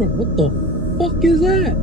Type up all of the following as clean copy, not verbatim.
Bro, what the fuck is that?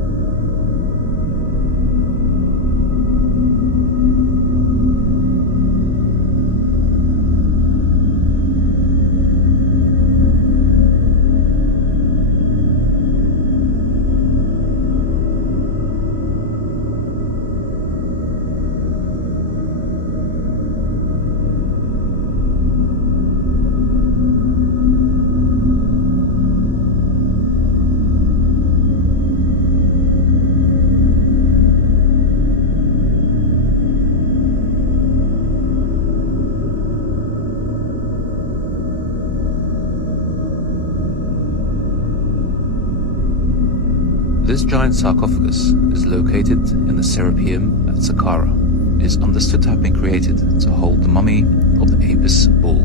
This giant sarcophagus is located in the Serapeum at Saqqara. It is understood to have been created to hold the mummy of the Apis bull,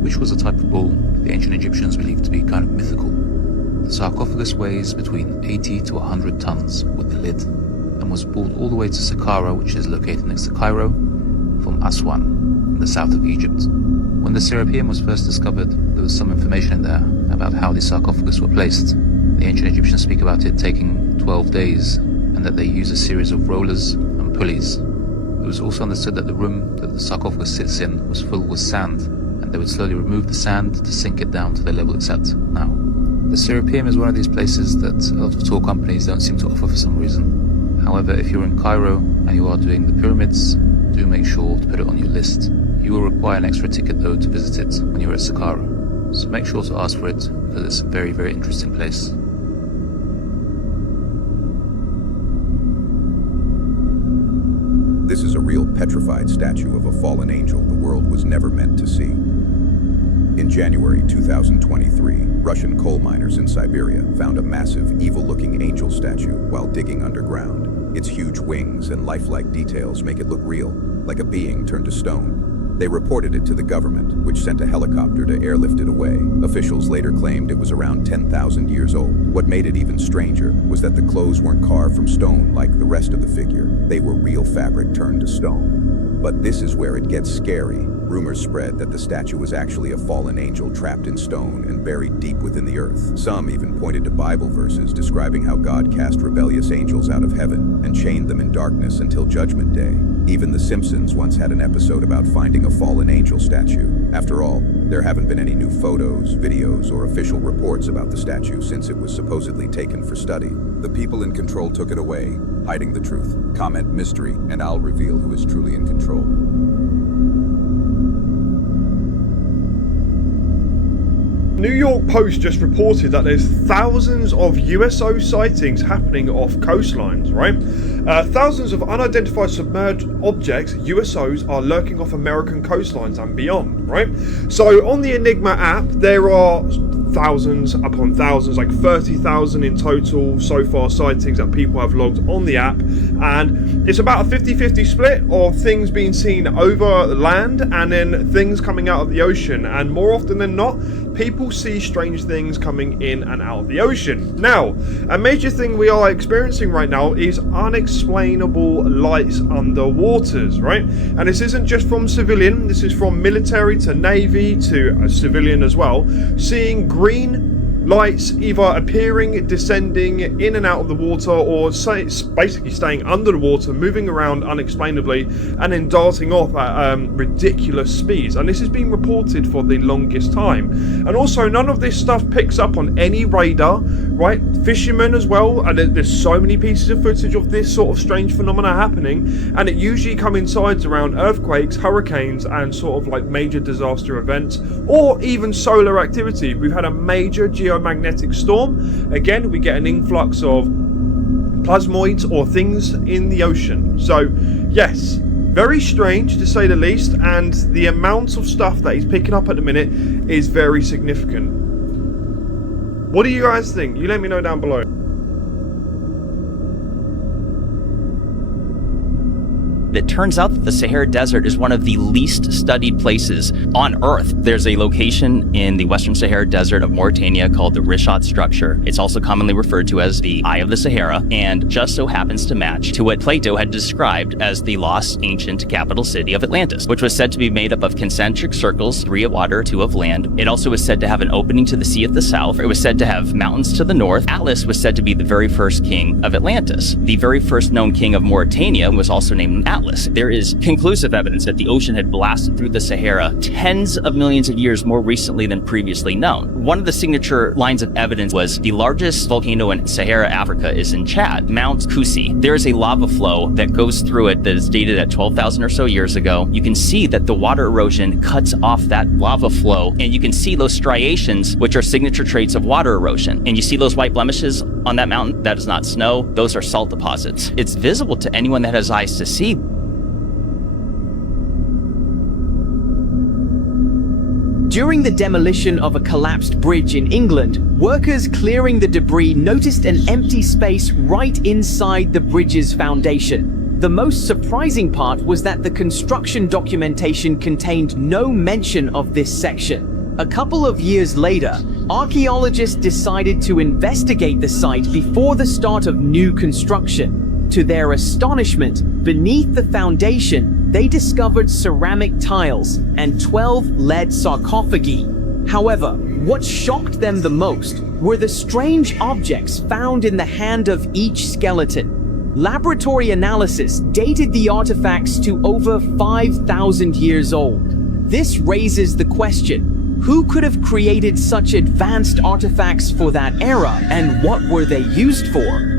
which was a type of bull the ancient Egyptians believed to be kind of mythical. The sarcophagus weighs between 80 to 100 tons with the lid, and was brought all the way to Saqqara, which is located next to Cairo, from Aswan, in the south of Egypt. When the Serapeum was first discovered, there was some information in there about how the sarcophagus were placed. The ancient Egyptians speak about it taking 12 days, and that they used a series of rollers and pulleys. It was also understood that the room that the sarcophagus sits in was filled with sand, and they would slowly remove the sand to sink it down to the level it's at now. The Serapeum is one of these places that a lot of tour companies don't seem to offer for some reason. However, if you're in Cairo and you are doing the pyramids, do make sure to put it on your list. You will require an extra ticket though to visit it when you're at Saqqara, so make sure to ask for it because it's a very, very interesting place. This is a real petrified statue of a fallen angel the world was never meant to see. In January 2023, Russian coal miners in Siberia found a massive, evil-looking angel statue while digging underground. Its huge wings and lifelike details make it look real, like a being turned to stone. They reported it to the government, which sent a helicopter to airlift it away. Officials later claimed it was around 10,000 years old. What made it even stranger was that the clothes weren't carved from stone like the rest of the figure. They were real fabric turned to stone. But this is where it gets scary. Rumors spread that the statue was actually a fallen angel trapped in stone and buried deep within the earth. Some even pointed to Bible verses describing how God cast rebellious angels out of heaven and chained them in darkness until Judgment Day. Even The Simpsons once had an episode about finding a fallen angel statue. After all, there haven't been any new photos, videos, or official reports about the statue since it was supposedly taken for study. The people in control took it away, hiding the truth. Comment mystery, and I'll reveal who is truly in control. New York Post just reported that there's thousands of USO sightings happening off coastlines, right? Thousands of unidentified submerged objects, USOs, are lurking off American coastlines and beyond, right? So on the Enigma app, there are thousands upon thousands, like 30,000 in total so far sightings that people have logged on the app, and it's about a 50-50 split of things being seen over land and then things coming out of the ocean, and more often than not, people see strange things coming in and out of the ocean. Now, a major thing we are experiencing right now is unexplainable lights underwaters, right? And this isn't just from civilian, this is from military to navy to a civilian as well, seeing green lights either appearing, descending in and out of the water, or basically staying under the water, moving around unexplainably, and then darting off at ridiculous speeds. And this has been reported for the longest time. And also, none of this stuff picks up on any radar, right? Fishermen as well, and there's so many pieces of footage of this sort of strange phenomena happening, and it usually coincides around earthquakes, hurricanes, and sort of like major disaster events, or even solar activity. We've had a major geomagnetic storm. Again, we get an influx of plasmoids or things in the ocean. So yes, very strange to say the least, and the amount of stuff that he's picking up at the minute is very significant. What do you guys think? You let me know down below. It turns out that the Sahara Desert is one of the least studied places on Earth. There's a location in the Western Sahara Desert of Mauritania called the Richat Structure. It's also commonly referred to as the Eye of the Sahara, and just so happens to match to what Plato had described as the lost ancient capital city of Atlantis, which was said to be made up of concentric circles, 3 of water, 2 of land. It also was said to have an opening to the sea at the south. It was said to have mountains to the north. Atlas was said to be the very first king of Atlantis. The very first known king of Mauritania was also named Atlas. There is conclusive evidence that the ocean had blasted through the Sahara tens of millions of years more recently than previously known. One of the signature lines of evidence was the largest volcano in Sahara Africa is in Chad, Mount Kusi. There is a lava flow that goes through it that is dated at 12,000 or so years ago. You can see that the water erosion cuts off that lava flow, and you can see those striations, which are signature traits of water erosion. And you see those white blemishes on that mountain? That is not snow. Those are salt deposits. It's visible to anyone that has eyes to see. During the demolition of a collapsed bridge in England, workers clearing the debris noticed an empty space right inside the bridge's foundation. The most surprising part was that the construction documentation contained no mention of this section. A couple of years later, archaeologists decided to investigate the site before the start of new construction. To their astonishment, beneath the foundation, they discovered ceramic tiles and 12 lead sarcophagi. However, what shocked them the most were the strange objects found in the hand of each skeleton. Laboratory analysis dated the artifacts to over 5,000 years old. This raises the question, who could have created such advanced artifacts for that era, and what were they used for?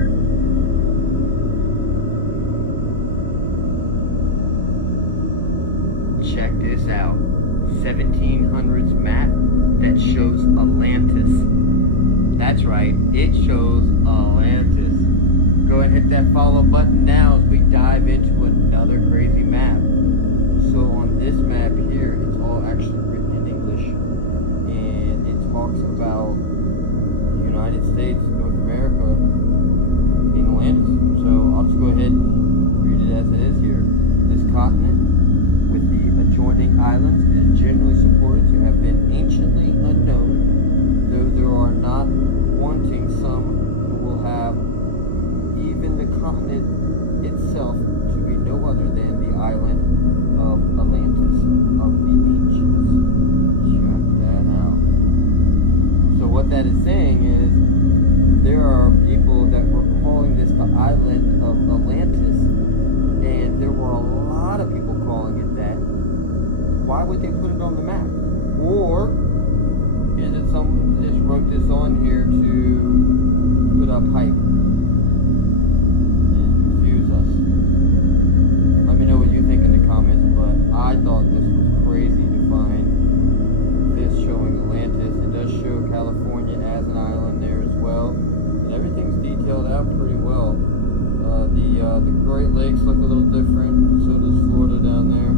Check this out. 1700s map that shows Atlantis. That's right, it shows Atlantis. Go ahead and hit that follow button now as we dive into another crazy map. So on this map here, it's all actually written in English, and it talks about the United States, North America, being Atlantis. So I'll just go ahead and read it as it is here. This continent, with the adjoining islands, is generally supported to have been anciently unknown, though there are not wanting some who will have even the continent itself to be no other than the island of Atlantis, of the ancients. Check that out. So what that is saying is, there are people that were calling this the island of Atlantis, and there were a lot of people calling it that. Why would they put it on the map? Or is it someone who just wrote this on here to put up hype and confuse us? Let me know what you think in the comments, but I thought this was crazy to find this showing Atlantis. It does show California as an island there as well, but everything's detailed out pretty well. The Great Lakes look a little different, so does Florida down there.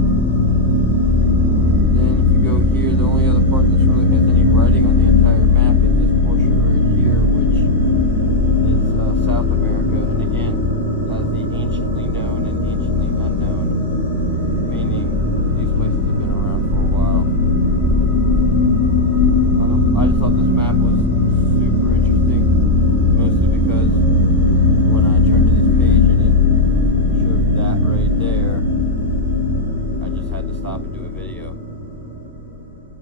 Then if you go here, the only other part that really has any writing on the entire map is this portion right here, which is South America, and again, has the anciently known and anciently unknown, meaning these places have been around for a while. I don't know, I just thought this map was super interesting, mostly because when I turned to this page and it showed that right there, I just had to stop and do a video.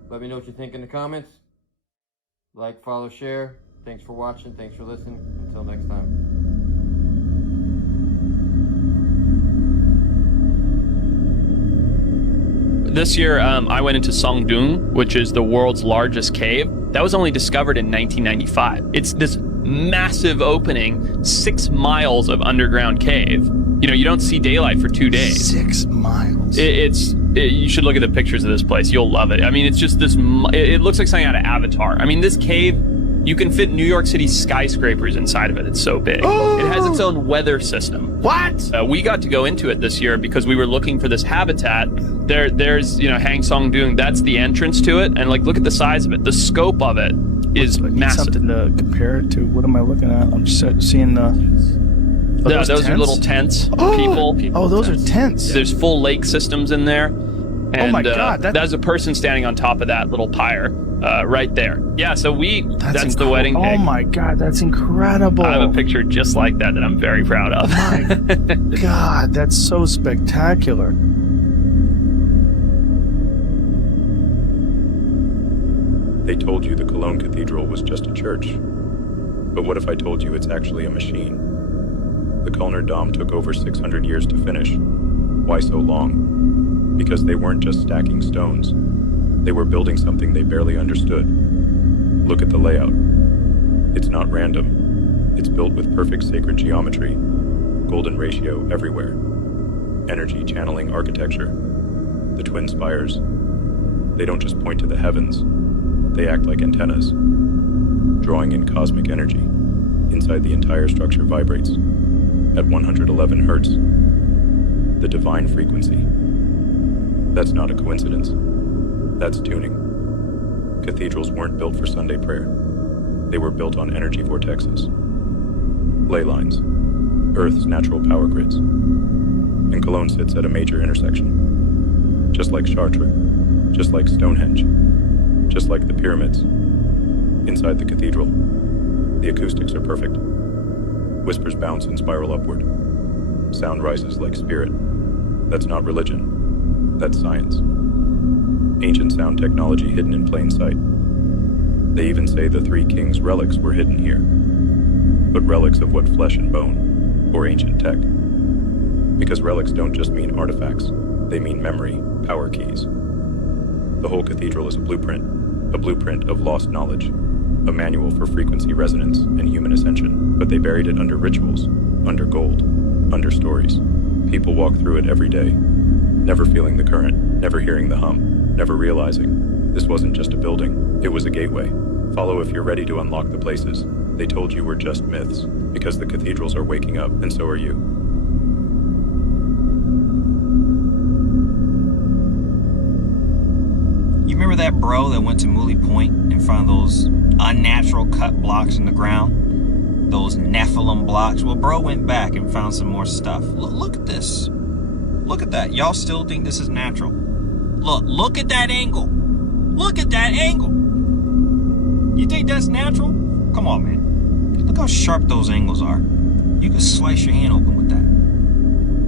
Let me know what you think in the comments. Like, follow, share. Thanks for watching. Thanks for listening. Until next time. This year, I went into Songdung, which is the world's largest cave. That was only discovered in 1995. It's this massive opening, 6 miles of underground cave. You know, you don't see daylight for 2 days. 6 miles. You should look at the pictures of this place. You'll love it. I mean, it's just this, it looks like something out of Avatar. I mean, this cave, you can fit New York City skyscrapers inside of it. It's so big. Oh! It has its own weather system. What? We got to go into it this year because we were looking for this habitat. There's, you know, Hang Song Doong. That's the entrance to it. And like, look at the size of it. The scope of it is massive. Something to compare it to. What am I looking at? I'm just seeing the Yeah, those are little tents. People. Oh, those are tents. There's full lake systems in there. And, my God, there's a person standing on top of that little pyre right there. Yeah, so that's the wedding cake. Oh my God, that's incredible. I have a picture just like that I'm very proud of. My God, that's so spectacular. They told you the Cologne Cathedral was just a church. But what if I told you it's actually a machine? The Kölner Dom took over 600 years to finish. Why so long? Because they weren't just stacking stones. They were building something they barely understood. Look at the layout. It's not random. It's built with perfect sacred geometry, golden ratio everywhere, energy channeling architecture, the twin spires. They don't just point to the heavens. They act like antennas, drawing in cosmic energy. Inside the entire structure vibrates at 111 hertz, the divine frequency. That's not a coincidence. That's tuning. Cathedrals weren't built for Sunday prayer. They were built on energy vortexes, ley lines, Earth's natural power grids. And Cologne sits at a major intersection. Just like Chartres, just like Stonehenge, just like the pyramids. Inside the cathedral, the acoustics are perfect. Whispers bounce and spiral upward. Sound rises like spirit. That's not religion. That's science. Ancient sound technology hidden in plain sight. They even say the three kings' relics were hidden here. But relics of what, flesh and bone, or ancient tech? Because relics don't just mean artifacts. They mean memory, power keys. The whole cathedral is a blueprint of lost knowledge, a manual for frequency resonance and human ascension. But they buried it under rituals, under gold, under stories. People walk through it every day, never feeling the current, never hearing the hum, never realizing this wasn't just a building, it was a gateway. Follow if you're ready to unlock the places they told you were just myths, because the cathedrals are waking up, and so are you. You remember that bro that went to Mooley Point and found those unnatural cut blocks in the ground? Those Nephilim blocks? Well, bro went back and found some more stuff. Look at this. Look at that. Y'all still think this is natural? Look at that angle. Look at that angle. You think that's natural? Come on, man. Look how sharp those angles are. You could slice your hand open with that.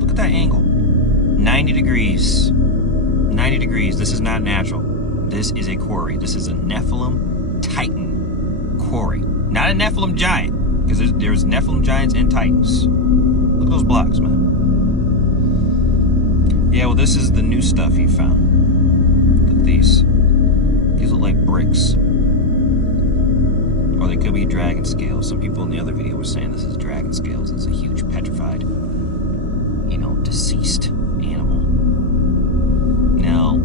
Look at that angle. 90 degrees. 90 degrees. This is not natural. This is a quarry. This is a Nephilim Titan quarry. Not a Nephilim giant, because there's Nephilim giants and Titans. Look at those blocks, man. Yeah, well, this is the new stuff he found. Look at these. These look like bricks. Or they could be dragon scales. Some people in the other video were saying this is dragon scales. It's a huge petrified, deceased animal. Now,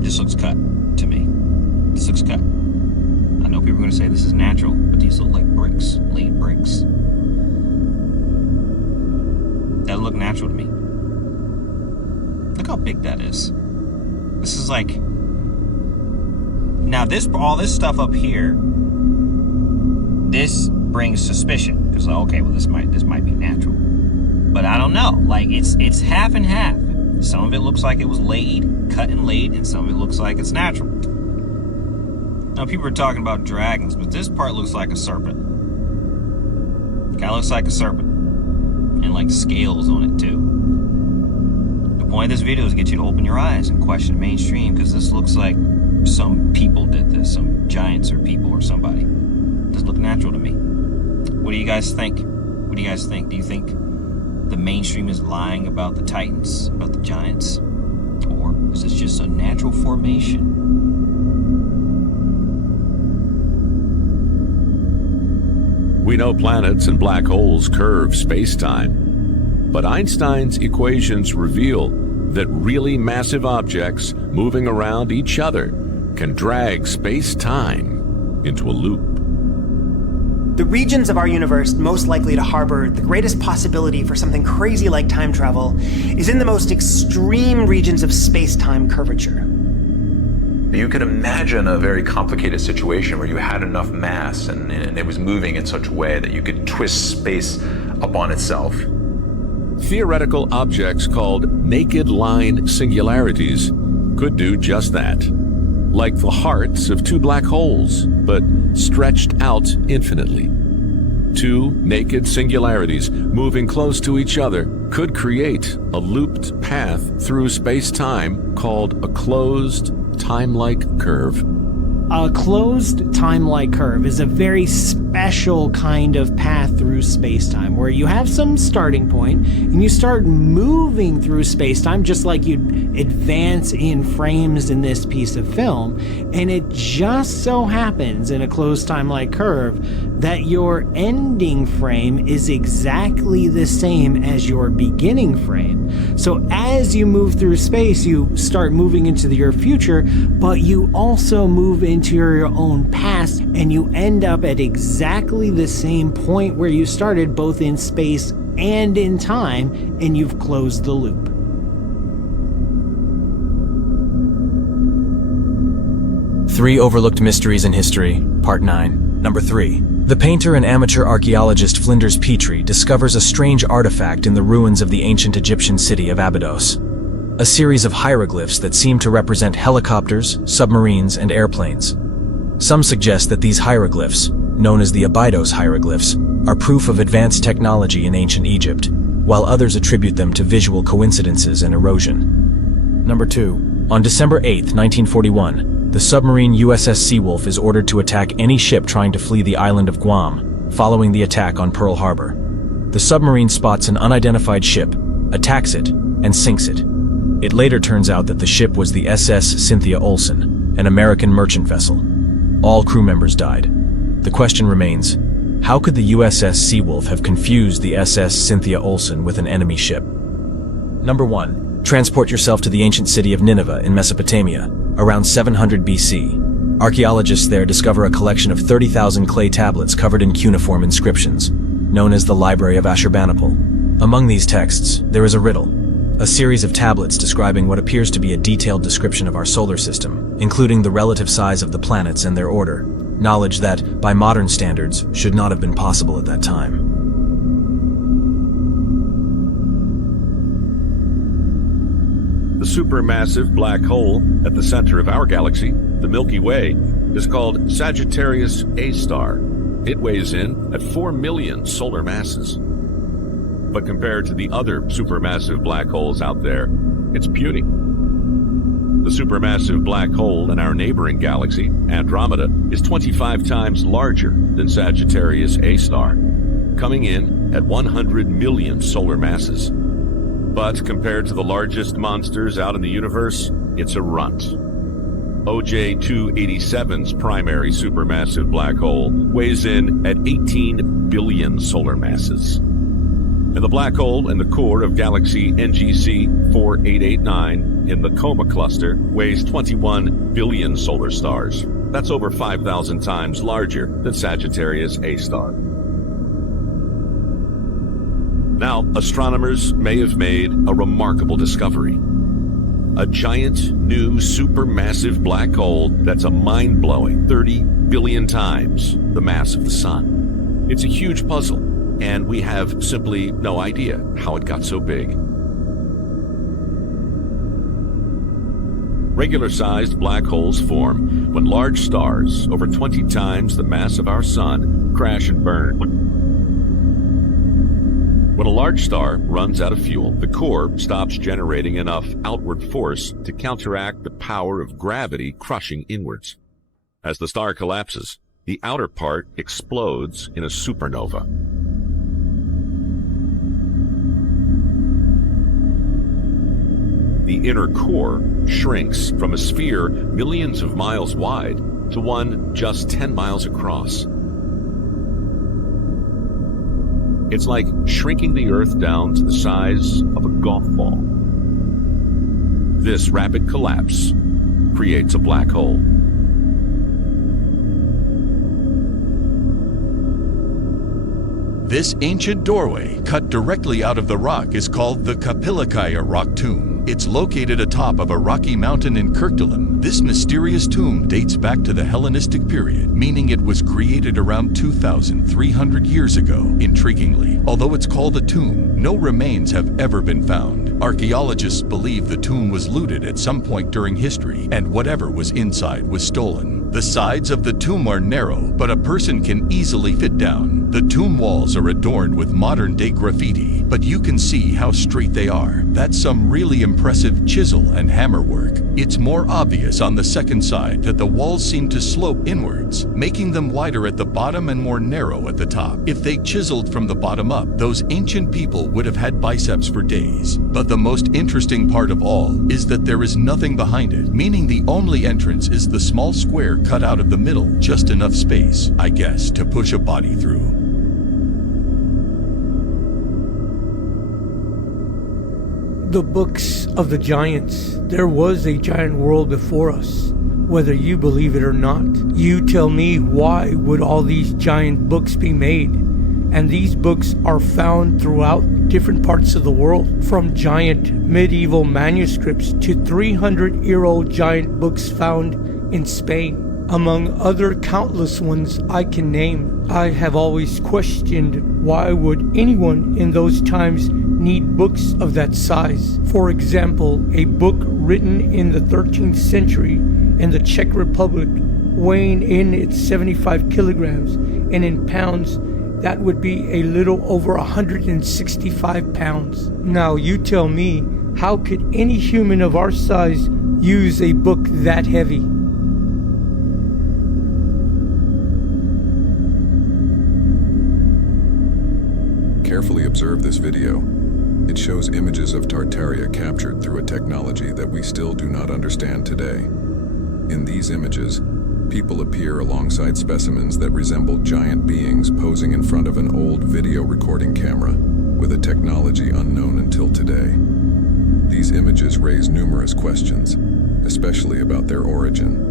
this looks cut to me. This looks cut. I know people are going to say this is natural, but these look like bricks, laid bricks. That look natural to me. Look how big that is. This is like... Now, all this stuff up here, this brings suspicion. Because, okay, well, this might be natural. But I don't know. Like, it's half and half. Some of it looks like it was cut and laid, and some of it looks like it's natural. Now, people are talking about dragons, but this part looks like a serpent. Kind of looks like a serpent. And, like, scales on it, too. The point of this video is to get you to open your eyes and question mainstream, because this looks like some people did this, some giants or people or somebody. It doesn't look natural to me. What do you guys think? What do you guys think? Do you think the mainstream is lying about the Titans, about the giants? Or is this just a natural formation? We know planets and black holes curve space-time, but Einstein's equations reveal that really massive objects moving around each other can drag space-time into a loop. The regions of our universe most likely to harbor the greatest possibility for something crazy like time travel is in the most extreme regions of space-time curvature. You could imagine a very complicated situation where you had enough mass and it was moving in such a way that you could twist space upon itself. Theoretical objects called naked line singularities could do just that. Like the hearts of two black holes, but stretched out infinitely. Two naked singularities moving close to each other could create a looped path through space-time called a closed time-like curve. A closed time-like curve is a very special kind of path through space-time where you have some starting point and you start moving through space-time just like you'd advance in frames in this piece of film, and it just so happens in a closed time-like curve that your ending frame is exactly the same as your beginning frame. So as you move through space, you start moving into your future, but you also move into your own past, and you end up at exactly the same point where you started, both in space and in time, and you've closed the loop. Three Overlooked Mysteries in History, Part 9. Number 3. The painter and amateur archaeologist Flinders Petrie discovers a strange artifact in the ruins of the ancient Egyptian city of Abydos. A series of hieroglyphs that seem to represent helicopters, submarines, and airplanes. Some suggest that these hieroglyphs, known as the Abydos hieroglyphs, are proof of advanced technology in ancient Egypt, while others attribute them to visual coincidences and erosion. Number 2. On December 8, 1941, the submarine USS Seawolf is ordered to attack any ship trying to flee the island of Guam, following the attack on Pearl Harbor. The submarine spots an unidentified ship, attacks it, and sinks it. It later turns out that the ship was the SS Cynthia Olsen, an American merchant vessel. All crew members died. The question remains, how could the USS Seawolf have confused the SS Cynthia Olsen with an enemy ship? Number 1. Transport yourself to the ancient city of Nineveh in Mesopotamia, around 700 BC. Archaeologists there discover a collection of 30,000 clay tablets covered in cuneiform inscriptions, known as the Library of Ashurbanipal. Among these texts, there is a riddle, a series of tablets describing what appears to be a detailed description of our solar system, including the relative size of the planets and their order, knowledge that, by modern standards, should not have been possible at that time. The supermassive black hole at the center of our galaxy, the Milky Way, is called Sagittarius A star. It weighs in at 4 million solar masses. But compared to the other supermassive black holes out there, it's puny. The supermassive black hole in our neighboring galaxy, Andromeda, is 25 times larger than Sagittarius A star, coming in at 100 million solar masses. But compared to the largest monsters out in the universe, it's a runt. OJ-287's primary supermassive black hole weighs in at 18 billion solar masses. And the black hole in the core of galaxy NGC 4889 in the Coma cluster weighs 21 billion solar stars. That's over 5,000 times larger than Sagittarius A star. Now, astronomers may have made a remarkable discovery. A giant, new, supermassive black hole that's a mind-blowing 30 billion times the mass of the Sun. It's a huge puzzle, and we have simply no idea how it got so big. Regular-sized black holes form when large stars, over 20 times the mass of our Sun, crash and burn. When a large star runs out of fuel, the core stops generating enough outward force to counteract the power of gravity crushing inwards. As the star collapses, the outer part explodes in a supernova. The inner core shrinks from a sphere millions of miles wide to one just 10 miles across. It's like shrinking the Earth down to the size of a golf ball. This rapid collapse creates a black hole. This ancient doorway, cut directly out of the rock, is called the Kapilakaya rock tomb. It's located atop of a rocky mountain in Kirkdalen. This mysterious tomb dates back to the Hellenistic period, meaning it was created around 2,300 years ago. Intriguingly, although it's called a tomb, no remains have ever been found. Archaeologists believe the tomb was looted at some point during history, and whatever was inside was stolen. The sides of the tomb are narrow, but a person can easily fit down. The tomb walls are adorned with modern-day graffiti, but you can see how straight they are. That's some really impressive chisel and hammer work. It's more obvious on the second side that the walls seem to slope inwards, making them wider at the bottom and more narrow at the top. If they chiseled from the bottom up, those ancient people would have had biceps for days. But the most interesting part of all is that there is nothing behind it, meaning the only entrance is the small square cut out of the middle, just enough space, I guess, to push a body through. The books of the giants. There was a giant world before us, whether you believe it or not. You tell me, why would all these giant books be made? And these books are found throughout different parts of the world, from giant medieval manuscripts to 300-year-old giant books found in Spain, among other countless ones I can name. I have always questioned, why would anyone in those times need books of that size? For example, a book written in the 13th century in the Czech Republic, weighing in at 75 kilograms, and in pounds, that would be a little over 165 pounds. Now you tell me, how could any human of our size use a book that heavy? Carefully observe this video. It shows images of Tartaria captured through a technology that we still do not understand today. In these images, people appear alongside specimens that resemble giant beings posing in front of an old video recording camera with a technology unknown until today. These images raise numerous questions, especially about their origin.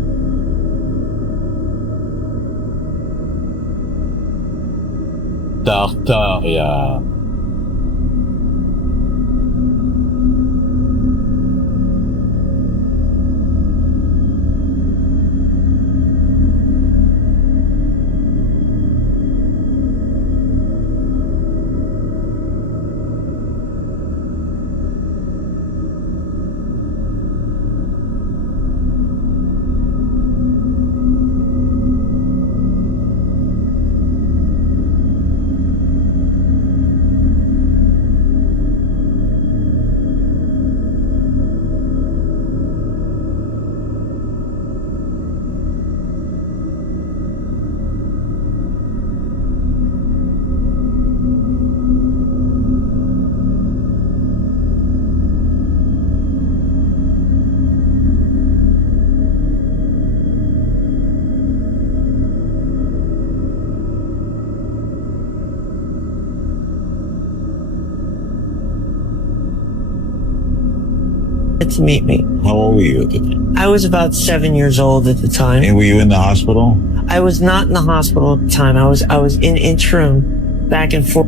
Tartaria. To meet me. How old were you at the time? I was about 7 years old at the time. And were you in the hospital? I was not in the hospital at the time. I was in interim back and forth.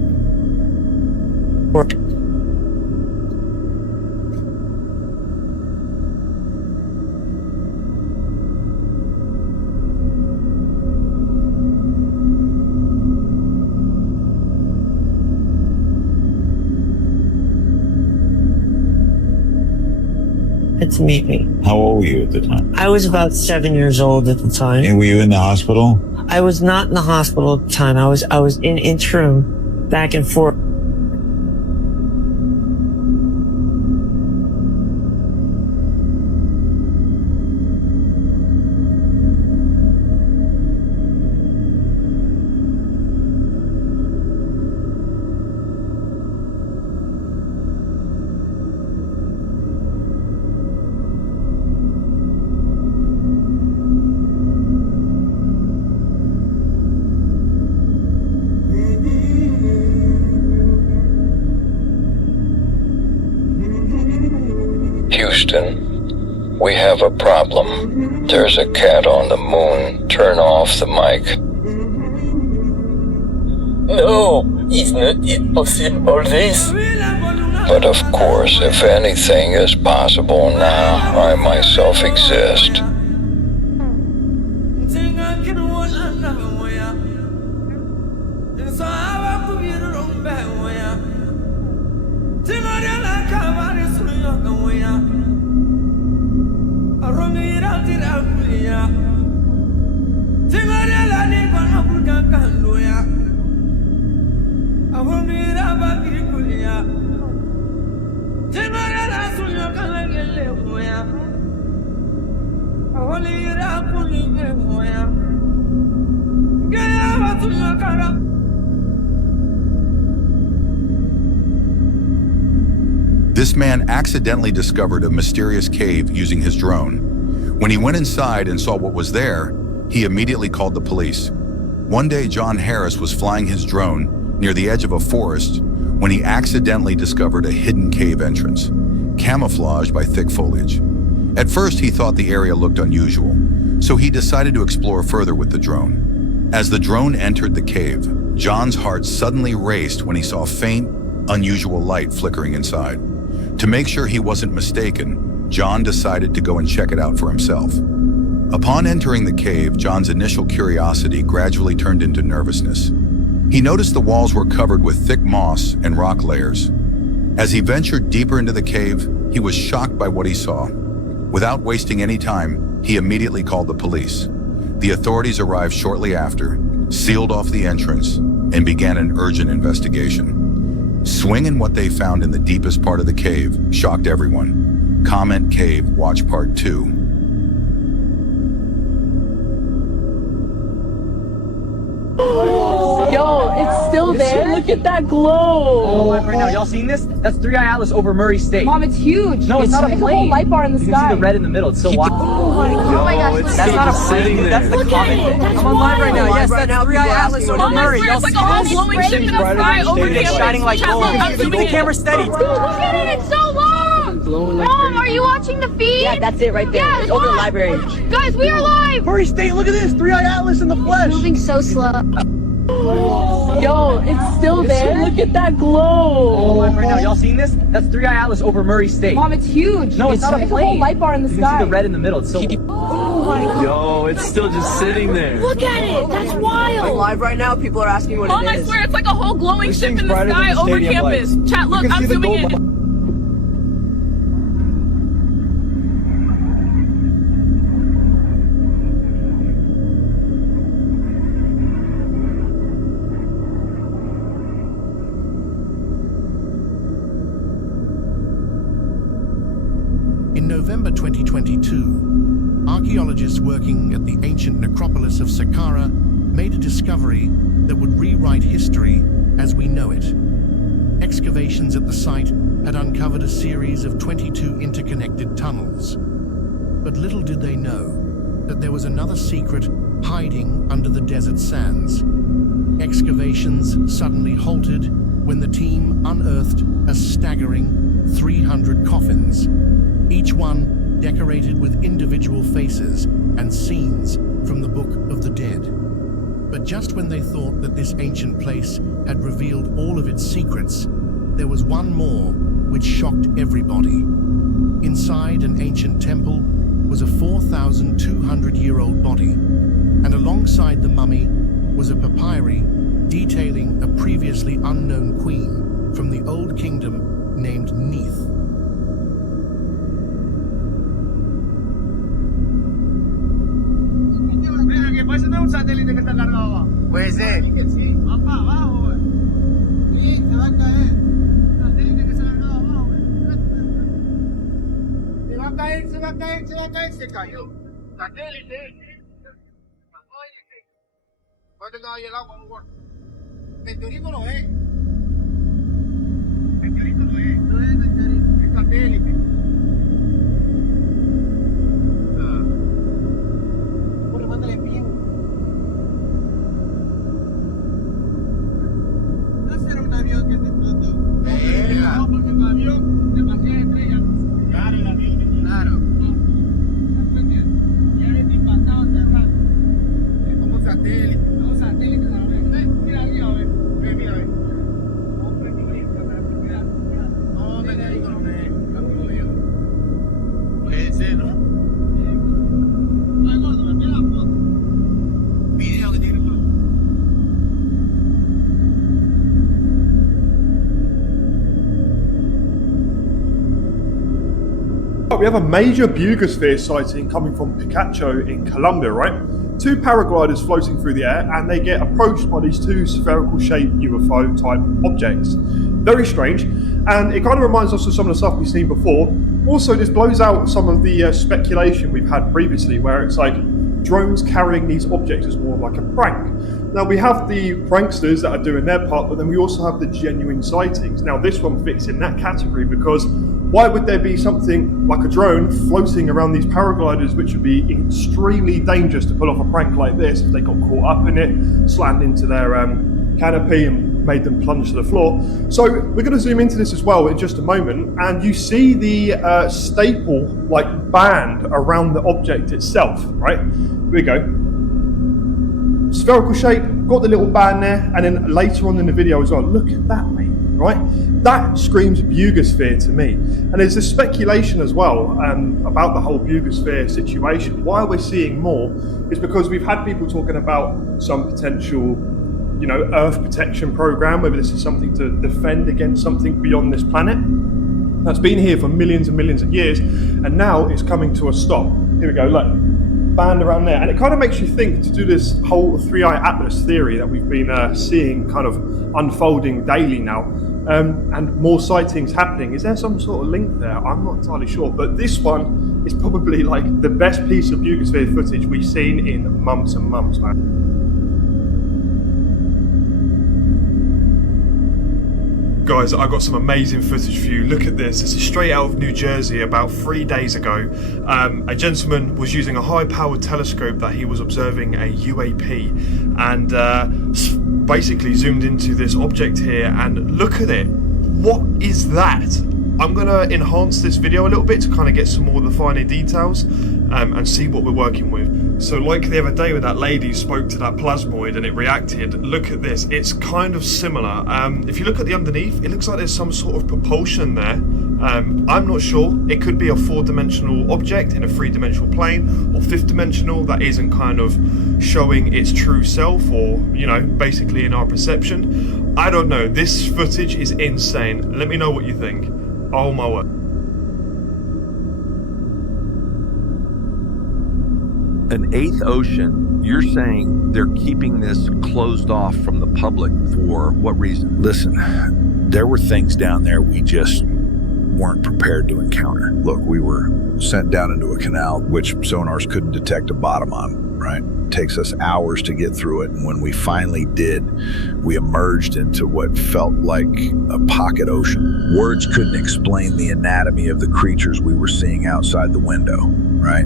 To meet me. How old were you at the time? I was about 7 years old at the time. And were you in the hospital? I was not in the hospital at the time. I was in interim back and forth. Houston, we have a problem. There's a cat on the moon. Turn off the mic. No, it's not yet possible this. But of course, if anything is possible now, I myself exist. This man accidentally discovered a mysterious cave using his drone. When he went inside and saw what was there, he immediately called the police. One day, John Harris was flying his drone near the edge of a forest when he accidentally discovered a hidden cave entrance, camouflaged by thick foliage. At first, he thought the area looked unusual, so he decided to explore further with the drone. As the drone entered the cave, John's heart suddenly raced when he saw faint, unusual light flickering inside. To make sure he wasn't mistaken, John decided to go and check it out for himself. Upon entering the cave, John's initial curiosity gradually turned into nervousness. He noticed the walls were covered with thick moss and rock layers. As he ventured deeper into the cave, he was shocked by what he saw. Without wasting any time, he immediately called the police. The authorities arrived shortly after, sealed off the entrance, and began an urgent investigation. Swinging what they found in the deepest part of the cave shocked everyone. Comment Cave, watch part 2. Yo, it's still there. Look at that glow. Right now, y'all seen this? That's Three Eye Atlas over Murray State. Mom, it's huge. No, it's not a It's a plane. whole light bar in the You sky. can see the red in the middle. It's so wild. Oh my gosh. That's not a plane. That's the comet thing. That's I'm on live right now. wild. Yes, that's Three Eye Atlas over Murray. Y'all It's like see a whole this? glowing ship in the sky over It's campus. shining like Chat, gold. look, I'm zooming in. Camera steady. Dude, look at it. It's so long. Mom, are you watching the feed? Yeah, that's it right there. Yeah, it's over the library. Guys, we are live. Murray State, look at this. Three Eye Atlas in the flesh. Moving so slow. Yo, it's still there. Look at that glow. Right now, y'all seen this? That's Three Eye Atlas over Murray State. Mom, it's huge. No, it's not a It's a plane. whole light bar in the You sky. can see the red in the middle. It's so. Oh my god. Yo, it's still just sitting there. Look at it. That's wild. Live right now, people are asking what Mom, it I is. swear it's like a whole glowing This ship thing's in the brighter sky than the over stadium campus. lights. Chat, look, You can I'm see the zooming gold in. In November 2022, archaeologists working at the ancient necropolis of Saqqara made a discovery that would rewrite history as we know it. Excavations at the site had uncovered a series of 22 interconnected tunnels. But little did they know that there was another secret hiding under the desert sands. Excavations suddenly halted when the team unearthed a staggering 300 coffins, each one decorated with individual faces and scenes from the Book of the Dead. But just when they thought that this ancient place had revealed all of its secrets, there was one more which shocked everybody. Inside an ancient temple was a 4,200-year-old body, and alongside the mummy was a papyri detailing a previously unknown queen from the Old Kingdom named Neith. Puede ser. Sí, va para abajo, güey. Sí, se va a caer. Satélite que se ha largado abajo, güey. Se va a caer, se va a caer, se va a caer. Se cayó. Satélite. Oye, ¿cuánto estaba ahí el agua, güey? Meteorito no es. Meteorito no es. No es meteorito. Es satélite. Bueno, mándale bien. Era un avión que te explotó. No, porque el avión, demasiadas estrellas. Claro, el avión. Claro. Ya ves impactado hace rato. Es como un satélite. Un satélite, ¿sabes? Mira arriba, a ver. Mira, a ver. No, Right, we have a major bugosphere sighting coming from Picacho in Colombia, right? 2 paragliders floating through the air, and they get approached by these 2 spherical-shaped UFO-type objects. Very strange, and it kind of reminds us of some of the stuff we've seen before. Also, this blows out some of the speculation we've had previously, where it's like drones carrying these objects is more like a prank. Now, we have the pranksters that are doing their part, but then we also have the genuine sightings. Now, this one fits in that category because why would there be something like a drone floating around these paragliders, which would be extremely dangerous to pull off a prank like this if they got caught up in it, slammed into their canopy and made them plunge to the floor. So we're going to zoom into this as well in just a moment, and you see the staple like band around the object itself, right? Here we go. Spherical shape, got the little band there, and then later on in the video as well, look at that, mate, right? That screams bugosphere to me. And there's this speculation as well about the whole bugosphere situation. Why we're seeing more is because we've had people talking about some potential, you know, Earth protection program, whether this is something to defend against something beyond this planet. That's been here for millions and millions of years, and now it's coming to a stop. Here we go, look. Band around there, and it kind of makes you think to do this whole 3-eye atlas theory that we've been seeing kind of unfolding daily now, and more sightings happening. Is there some sort of link there? I'm not entirely sure, but this one is probably like the best piece of bugosphere footage we've seen in months and months, man. Guys, I've got some amazing footage for you. Look at this. This is straight out of New Jersey about 3 days ago. A gentleman was using a high-powered telescope that he was observing a UAP, and basically zoomed into this object here, and look at it. What is that? I'm going to enhance this video a little bit to kind of get some more of the finer details and see what we're working with. So like the other day when that lady spoke to that plasmoid and it reacted, look at this. It's kind of similar. If you look at the underneath, it looks like there's some sort of propulsion there. I'm not sure. It could be a 4-dimensional object in a 3-dimensional plane, or 5th-dimensional that isn't kind of showing its true self, or, you know, basically in our perception. I don't know. This footage is insane. Let me know what you think. Oh my word. An 8th ocean, you're saying they're keeping this closed off from the public for what reason? Listen, there were things down there we just weren't prepared to encounter. Look, we were sent down into a canal which sonars couldn't detect a bottom on, right? It takes us hours to get through it, and when we finally did, we emerged into what felt like a pocket ocean. Words couldn't explain the anatomy of the creatures we were seeing outside the window, right?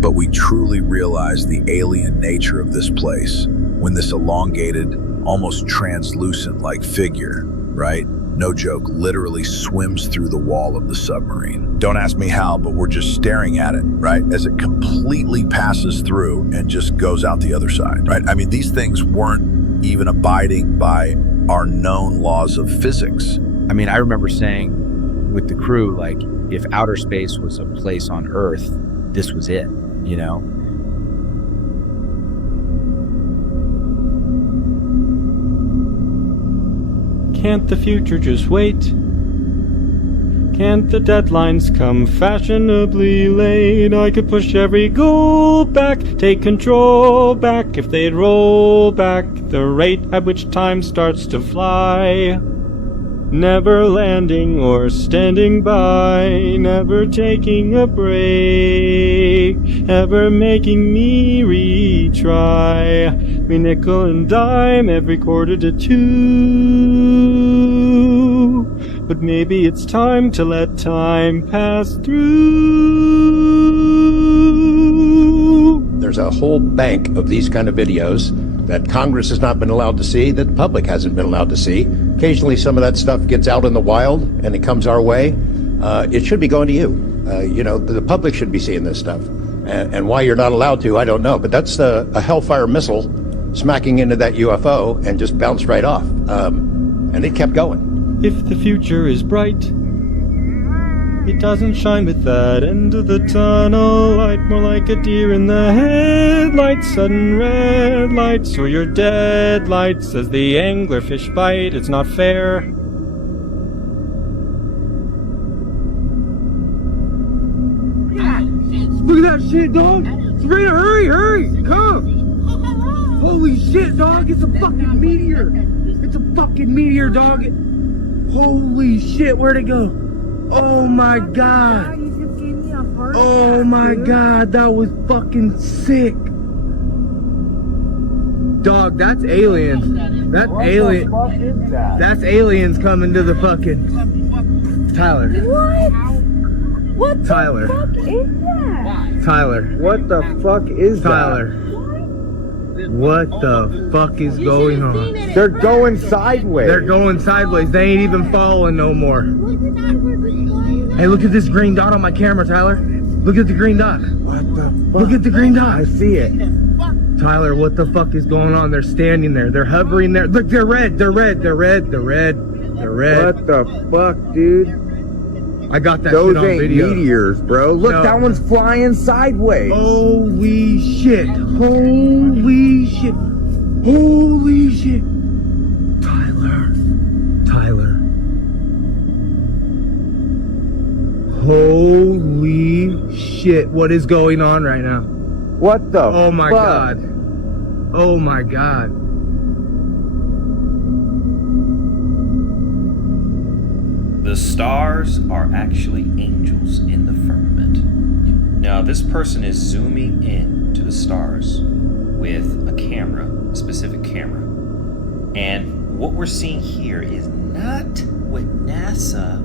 But we truly realized the alien nature of this place when this elongated, almost translucent-like figure, right? No joke, literally swims through the wall of the submarine. Don't ask me how, but we're just staring at it, right? As it completely passes through and just goes out the other side, right? I mean, these things weren't even abiding by our known laws of physics. I mean, I remember saying with the crew, like, if outer space was a place on Earth, this was it, you know? Can't the future just wait? Can't the deadlines come fashionably late? I could push every goal back, take control back, if they'd roll back the rate at which time starts to fly. Never landing or standing by, never taking a break, ever making me retry. We nickel and dime every 1:45, but maybe it's time to let time pass through. There's a whole bank of these kind of videos that Congress has not been allowed to see, that the public hasn't been allowed to see. Occasionally some of that stuff gets out in the wild and it comes our way. It should be going to you. You know, the public should be seeing this stuff. And why you're not allowed to, I don't know. But that's a Hellfire missile smacking into that UFO and just bounced right off. And it kept going. If the future is bright, it doesn't shine with that end of the tunnel light, more like a deer in the headlights, sudden red lights, or your dead lights as the anglerfish bite. It's not fair. shit, dog. Sabrina, hurry, come. Holy shit, dog, it's a fucking meteor. It's a fucking meteor, dog. Holy shit, where'd it go? Oh my god. Oh my god, that was fucking sick. Dog, that's aliens. That's alien. That's aliens coming to the fucking Tyler. What Tyler. the fuck is that? Tyler. What the fuck is Tyler. What the fuck is going on? They're going sideways. They're going sideways. They ain't even following no more. Hey, look at this green dot on my camera, Tyler. Look at the green dot. What the fuck? Look at the green dot. I see it. Tyler, what the fuck is going on? They're standing there. They're hovering there. Look, they're red. They're red. They're red. They're red. They're red. What the fuck, dude? I got that Those shit on ain't video. meteors, bro. Look, No. that one's flying sideways. Holy shit. Holy shit. Holy shit. Tyler. Holy shit. What is going on right now? What the Oh my fuck? god. Oh my god. The stars are actually angels in the firmament. Now, this person is zooming in to the stars with a camera, a specific camera. And what we're seeing here is not what NASA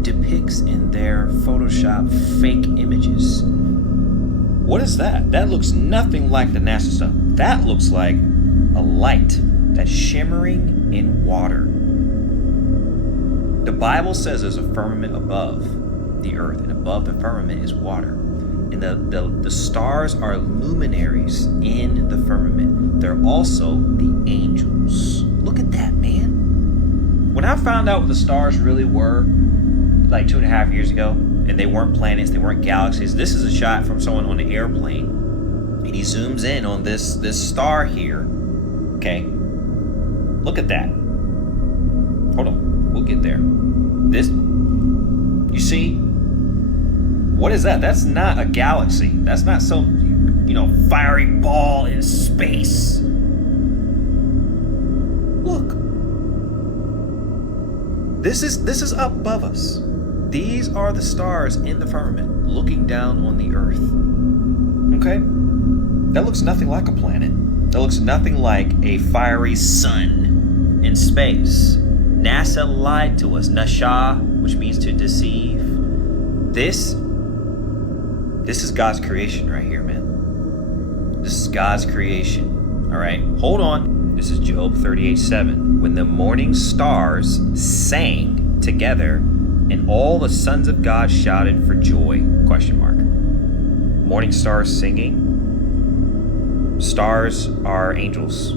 depicts in their Photoshop fake images. What is that? That looks nothing like the NASA stuff. That looks like a light that's shimmering in water. The Bible says there's a firmament above the earth, and above the firmament is water. And the stars are luminaries in the firmament. They're also the angels. Look at that, man. When I found out what the stars really were, like 2.5 years ago, and they weren't planets, they weren't galaxies. This is a shot from someone on an airplane, and he zooms in on this star here. Okay, look at that. Hold on. We'll get there. This, you see? What is that? That's not a galaxy. That's not some, fiery ball in space. Look. This is up above us. These are the stars in the firmament looking down on the earth. Okay? That looks nothing like a planet. That looks nothing like a fiery sun in space. NASA lied to us. Nasha, which means to deceive. This is God's creation right here, man. This is God's creation. All right, hold on. This is Job 38:7. When the morning stars sang together, and all the sons of God shouted for joy? Question mark. Morning stars singing. Stars are angels.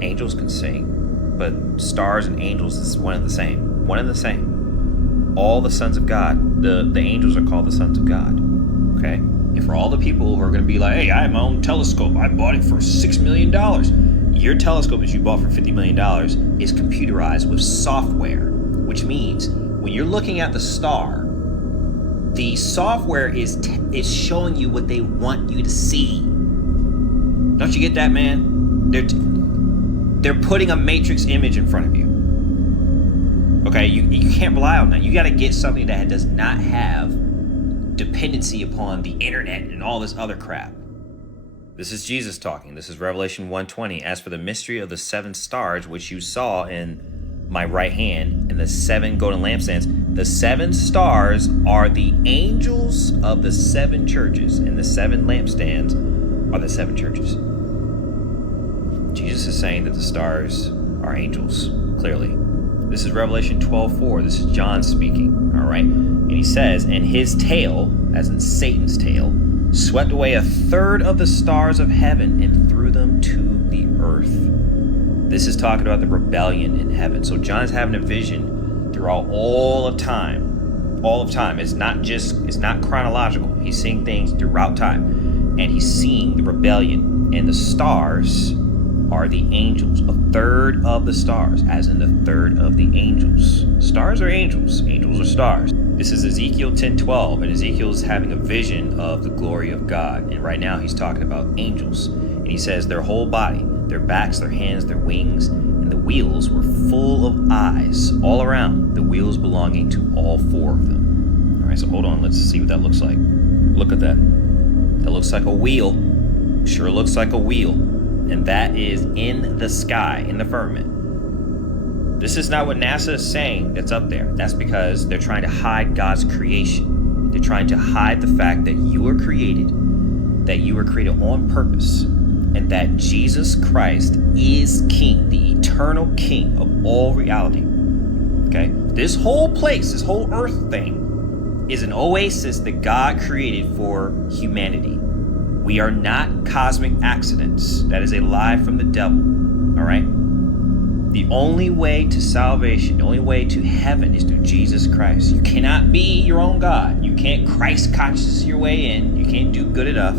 Angels can sing. But stars and angels is one and the same. One and the same. All the sons of God. The angels are called the sons of God. Okay? And for all the people who are going to be like, hey, I have my own telescope. I bought it for $6 million. Your telescope that you bought for $50 million is computerized with software. Which means when you're looking at the star, the software is showing you what they want you to see. Don't you get that, man? They're putting a matrix image in front of you. Okay, you can't rely on that. You got to get something that does not have dependency upon the internet and all this other crap. This is Jesus talking. This is Revelation 1:20. As for the mystery of the 7 stars, which you saw in my right hand, and the 7 golden lampstands, the 7 stars are the angels of the 7 churches, and the 7 lampstands are the 7 churches. Jesus is saying that the stars are angels, clearly. This is Revelation 12:4. This is John speaking, all right? And he says, and his tail, as in Satan's tail, swept away 1/3 of the stars of heaven and threw them to the earth. This is talking about the rebellion in heaven. So John is having a vision throughout all of time. All of time. It's not chronological. He's seeing things throughout time. And he's seeing the rebellion. And the stars are the angels. 1/3 of the stars, as in 1/3 of the angels. Stars are angels. Angels are stars. This is Ezekiel 10:12, and Ezekiel's having a vision of the glory of God. And right now he's talking about angels. And he says their whole body, their backs, their hands, their wings, and the wheels were full of eyes all around, the wheels belonging to all four of them. All right, so hold on, let's see what that looks like. Look at that. That looks like a wheel. Sure looks like a wheel. And that is in the sky, in the firmament. This is not what NASA is saying that's up there. That's because they're trying to hide God's creation. They're trying to hide the fact that you were created on purpose, and that Jesus Christ is King, the eternal King of all reality. Okay? This whole place, this whole earth thing, is an oasis that God created for humanity. We are not cosmic accidents. That is a lie from the devil. All right? The only way to salvation, the only way to heaven is through Jesus Christ. You cannot be your own God. You can't Christ conscious your way in. You can't do good enough.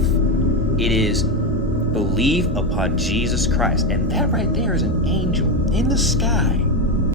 It is believe upon Jesus Christ. And that right there is an angel in the sky